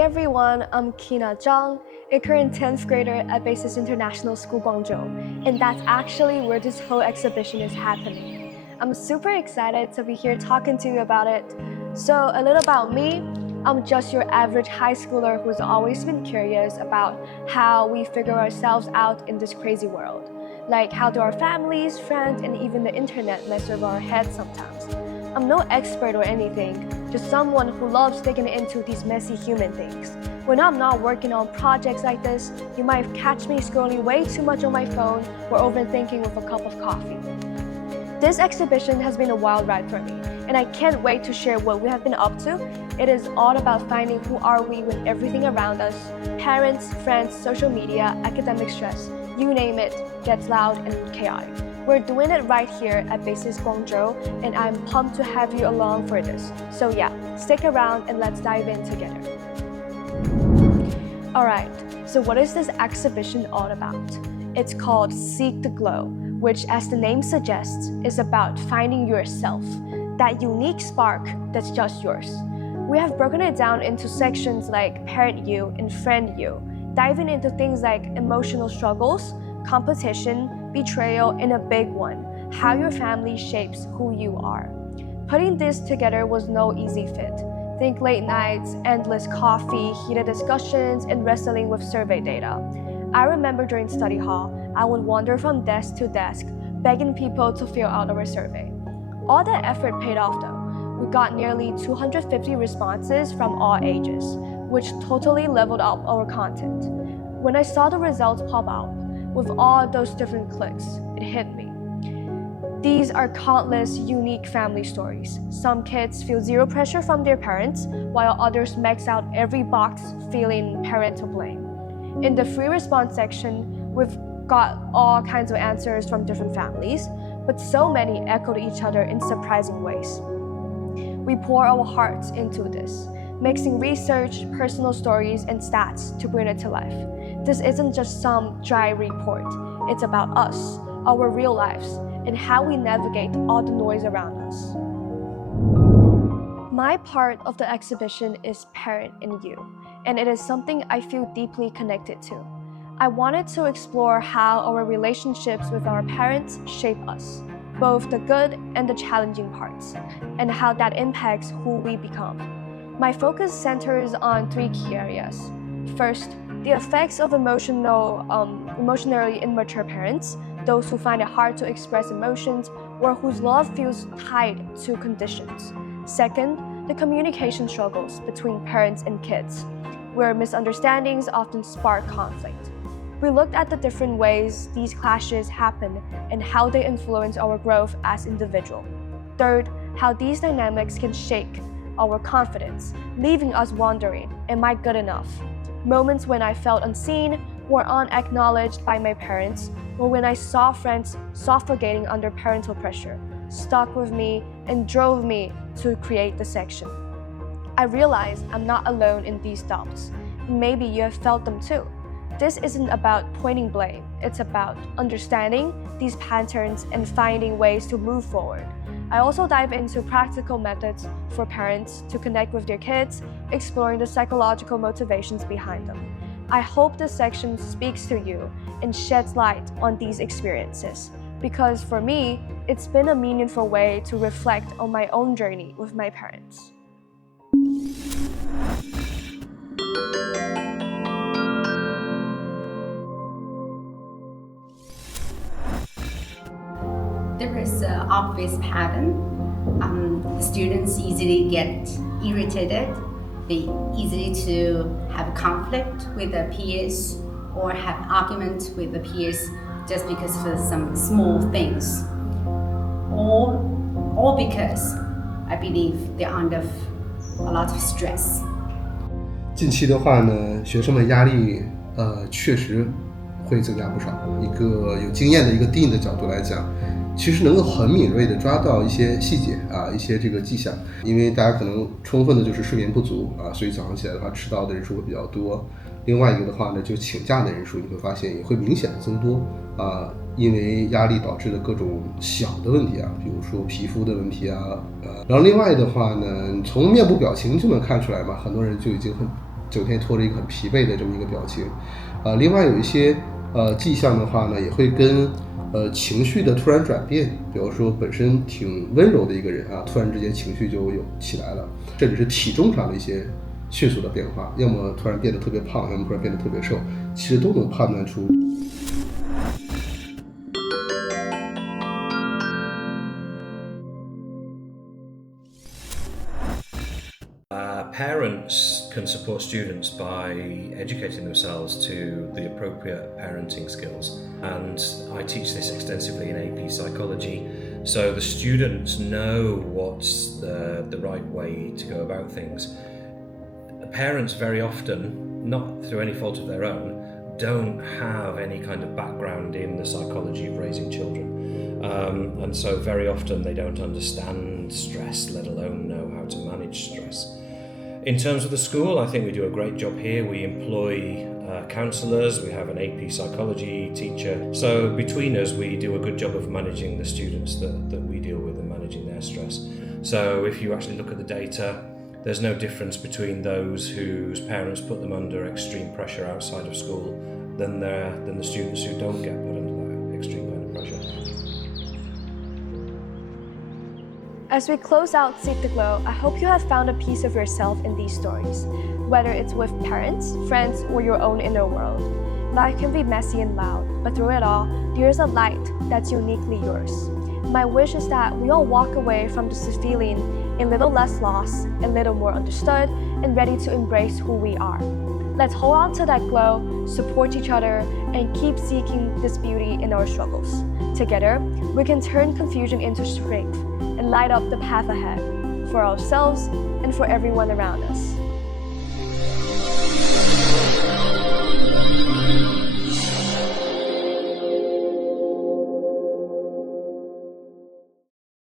Hey everyone, I'm Kina Zhang, a current 10th grader at Basis International School Guangzhou, and that's actually where this whole exhibition is happening. I'm super excited to be here talking to you about it. So, a little about me. I'm just your average high schooler who's always been curious about how we figure ourselves out in this crazy world. Like, how do our families, friends, and even the internet mess with our heads sometimes? I'm no expert or anything, just someone who loves digging into these messy human things. When I'm not working on projects like this, you might catch me scrolling way too much on my phone or overthinking with a cup of coffee. This exhibition has been a wild ride for me, and I can't wait to share what we have been up to. It is all about finding who are we when everything around us, parents, friends, social media, academic stress, you name it, gets loud and chaotic. We're doing it right here at Basis Guangzhou, and I'm pumped to have you along for this. So yeah, stick around and let's dive in together. Alright, so what is this exhibition all about? It's called Seek the Glow, which, as the name suggests, is about finding yourself, that unique spark that's just yours. We have broken it down into sections like Parent You and Friend You, diving into things like emotional struggles, competition, betrayal, and a big one, how your family shapes who you are. Putting this together was no easy fit. Think late nights, endless coffee, heated discussions, and wrestling with survey data. I remember during study hall, I would wander from desk to desk, begging people to fill out our survey. All that effort paid off though. We got nearly 250 responses from all ages, which totally leveled up our content. When I saw the results pop out, with all those different clicks, it hit me. These are countless unique family stories. Some kids feel zero pressure from their parents, while others max out every box feeling parental blame. In the free response section, we've got all kinds of answers from different families, but so many echoed each other in surprising ways. We pour our hearts into this, mixing research, personal stories, and stats to bring it to life. This isn't just some dry report. It's about us, our real lives, and how we navigate all the noise around us. My part of the exhibition is Parent in You, and it is something I feel deeply connected to. I wanted to explore how our relationships with our parents shape us, both the good and the challenging parts, and how that impacts who we become. My focus centers on three key areas. First, the effects of emotionally immature parents, those who find it hard to express emotions or whose love feels tied to conditions. Second, the communication struggles between parents and kids, where misunderstandings often spark conflict. We looked at the different ways these clashes happen and how they influence our growth as individuals. Third, how these dynamics can shake our confidence, leaving us wondering, am I good enough? Moments when I felt unseen or unacknowledged by my parents, or when I saw friends suffocating under parental pressure, stuck with me and drove me to create the section. I realized I'm not alone in these doubts. Maybe you have felt them too. This isn't about pointing blame, it's about understanding these patterns and finding ways to move forward. I also dive into practical methods for parents to connect with their kids, exploring the psychological motivations behind them. I hope this section speaks to you and sheds light on these experiences, because for me, it's been a meaningful way to reflect on my own journey with my parents. There is an obvious pattern. Students easily get irritated. They easily to have conflict with their peers or have argument with the peers just because of some small things. All because I believe they're under a lot of stress. 近期的话呢，学生们压力确实会增加不少。一个有经验的一个定的角度来讲，其实能够很敏锐地抓到一些细节一些这个迹象，因为大家可能充分的就是睡眠不足所以早上起来的话迟到的人数会比较多。另外一个的话呢，就请假的人数你会发现也会明显的增多因为压力导致的各种小的问题比如说皮肤的问题然后另外的话呢，从面部表情就能看出来嘛，很多人就已经整天拖着一个很疲惫的这么一个表情。另外有一些迹象的话呢，也会跟情绪的突然转变，比如说本身挺温柔的一个人啊，突然之间情绪就有起来了，甚至是体重上的一些迅速的变化，要么突然变得特别胖，要么突然变得特别瘦，其实都能判断出。Parents can support students by educating themselves to the appropriate parenting skills, and I teach this extensively in AP psychology, so the students know what's the right way to go about things. Parents very often, not through any fault of their own, don't have any kind of background in the psychology of raising children, and so very often they don't understand stress, let alone know how to manage stress. In terms of the school, I think we do a great job here. We employ counsellors, we have an AP psychology teacher. So between us, we do a good job of managing the students that we deal with and managing their stress. So if you actually look at the data, there's no difference between those whose parents put them under extreme pressure outside of school than the students who don't get put under that extreme kind of pressure. As we close out Seek the Glow, I hope you have found a piece of yourself in these stories, whether it's with parents, friends, or your own inner world. Life can be messy and loud, but through it all, there's a light that's uniquely yours. My wish is that we all walk away from this feeling a little less lost, a little more understood, and ready to embrace who we are. Let's hold on to that glow, support each other, and keep seeking this beauty in our struggles. Together, we can turn confusion into strength and light up the path ahead for ourselves and for everyone around us.